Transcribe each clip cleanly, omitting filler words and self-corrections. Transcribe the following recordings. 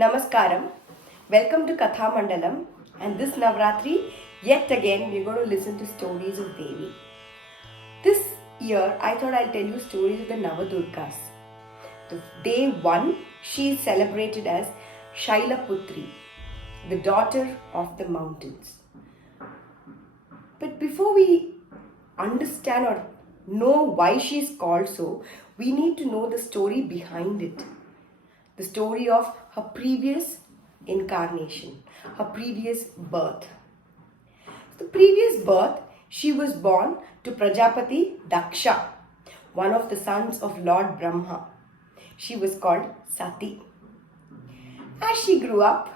Namaskaram. Welcome to Katha Mandalam. And this Navarathri, yet again, we're going to listen to stories of Devi. This year, I thought I'll tell you stories of the Navadurgas. The day one, she is celebrated as Shailaputri, the daughter of the mountains. But before we understand or know why she is called so, we need to know the story behind it. The story of her previous incarnation, her previous birth. The previous birth, she was born to Prajapati Daksha, one of the sons of Lord Brahma. She was called Sati. As she grew up,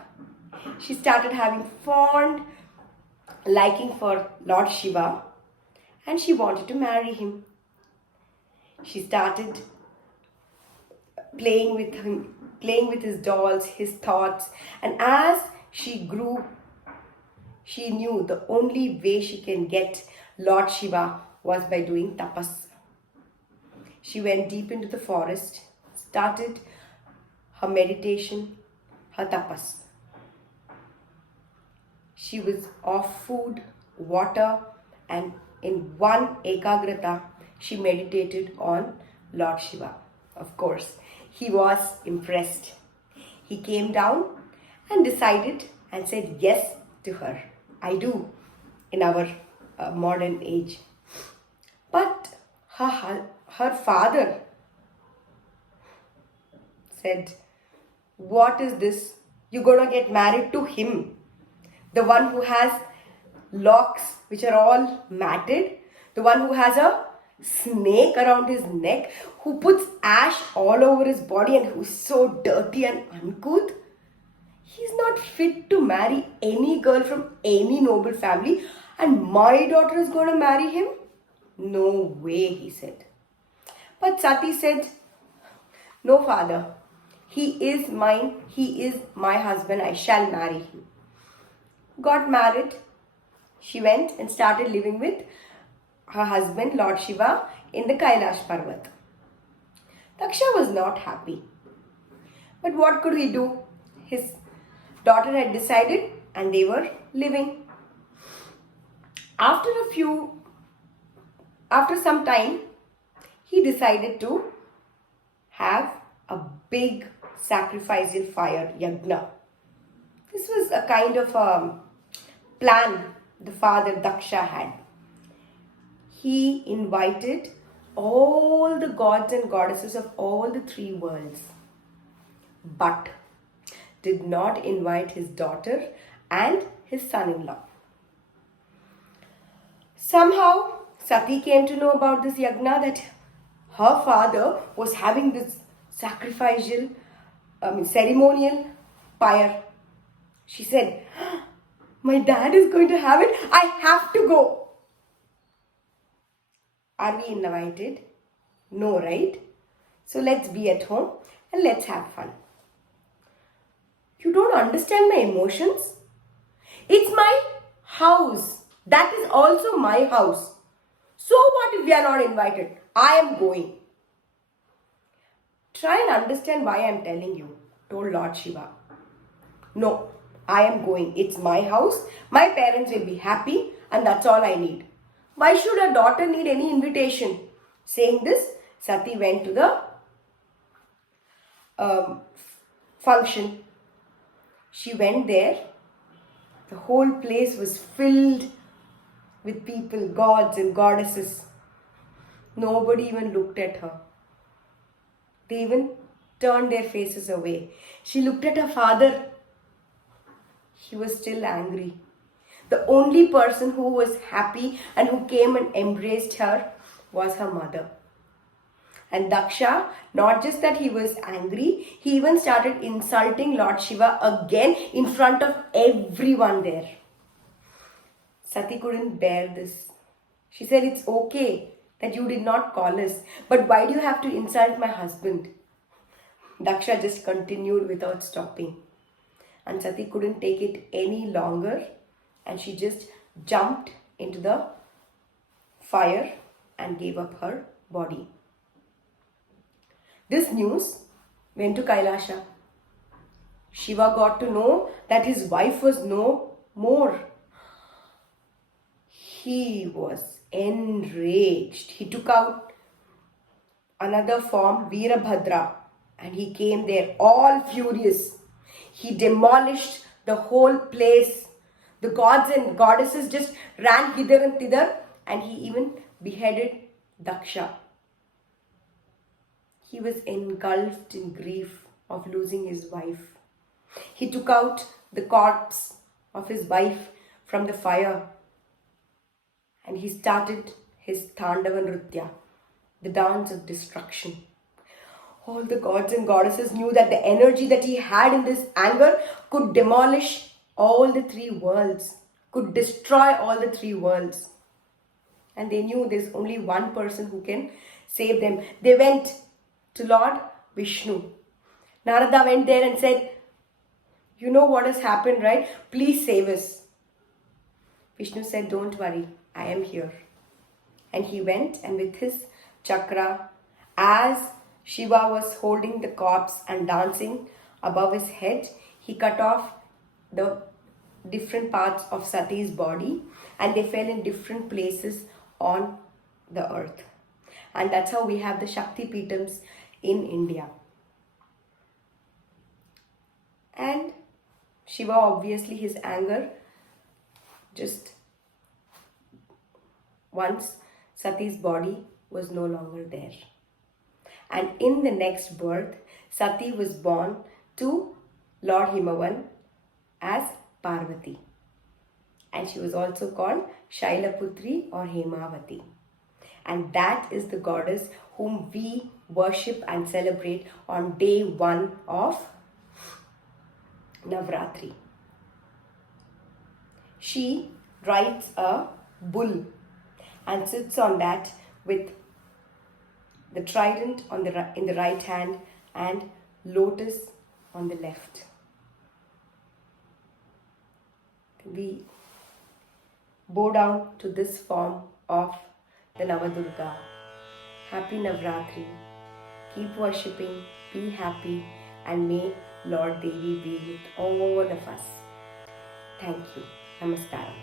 she started having fond liking for Lord Shiva and she wanted to marry him. She started playing with his dolls, his thoughts, and as she grew, she knew the only way she can get Lord Shiva was by doing tapas. She went deep into the forest, started her meditation, her tapas. She was off food, water, and in one ekagrata, she meditated on Lord Shiva. Of course, he was impressed. He came down and decided and said yes to her. I do in our modern age. But her father said, what is this? You're going to get married to him. The one who has locks which are all matted. The one who has a snake around his neck, who puts ash all over his body and who's so dirty and uncouth. He's not fit to marry any girl from any noble family, and my daughter is going to marry him? No way, he said. But Sati said, no, father, he is mine, he is my husband, I shall marry him. Got married. She went and started living with her husband, Lord Shiva, in the Kailash Parvat. Daksha was not happy. But what could he do? His daughter had decided and they were living. After some time, he decided to have a big sacrificial fire, yagna. This was a kind of plan the father Daksha had. He invited all the gods and goddesses of all the three worlds, but did not invite his daughter and his son-in-law. Somehow, Sati came to know about this yagna, that her father was having this ceremonial pyre. She said, my dad is going to have it, I have to go. Are we invited? No, right? So let's be at home and let's have fun. You don't understand my emotions? It's my house. That is also my house. So what if we are not invited? I am going. Try and understand why I am telling you, told Lord Shiva. No, I am going. It's my house. My parents will be happy and that's all I need. Why should a daughter need any invitation? Saying this, Sati went to the function. She went there. The whole place was filled with people, gods and goddesses. Nobody even looked at her. They even turned their faces away. She looked at her father. He was still angry. The only person who was happy and who came and embraced her was her mother. And Daksha, not just that he was angry, he even started insulting Lord Shiva again in front of everyone there. Sati couldn't bear this. She said, it's okay that you did not call us, but why do you have to insult my husband? Daksha just continued without stopping. And Sati couldn't take it any longer. And she just jumped into the fire and gave up her body. This news went to Kailasha. Shiva got to know that his wife was no more. He was enraged. He took out another form, Veerabhadra, and he came there all furious. He demolished the whole place. The gods and goddesses just ran hither and thither, and he even beheaded Daksha. He was engulfed in grief of losing his wife. He took out the corpse of his wife from the fire, and he started his Tandava Nritya, the dance of destruction. All the gods and goddesses knew that the energy that he had in this anger could demolish all the three worlds, could destroy all the three worlds. And they knew there's only one person who can save them. They went to Lord Vishnu. Narada went there and said, "You know what has happened, right? Please save us." Vishnu said, "Don't worry, I am here." And he went, and with his chakra, as Shiva was holding the corpse and dancing above his head, he cut off the different parts of Sati's body, and they fell in different places on the earth. And that's how we have the Shakti Peetams in India. And Shiva, obviously, his anger just once Sati's body was no longer there. And in the next birth, Sati was born to Lord Himavan as Parvati. And she was also called Shailaputri or Hemavati. And that is the goddess whom we worship and celebrate on day 1 of Navratri. She rides a bull and sits on that with the trident in the right hand and lotus on the left. We bow down to this form of the Navadurga. Happy Navratri. Keep worshipping, be happy, and may Lord Devi be with all of us. Thank you. Namaskaram.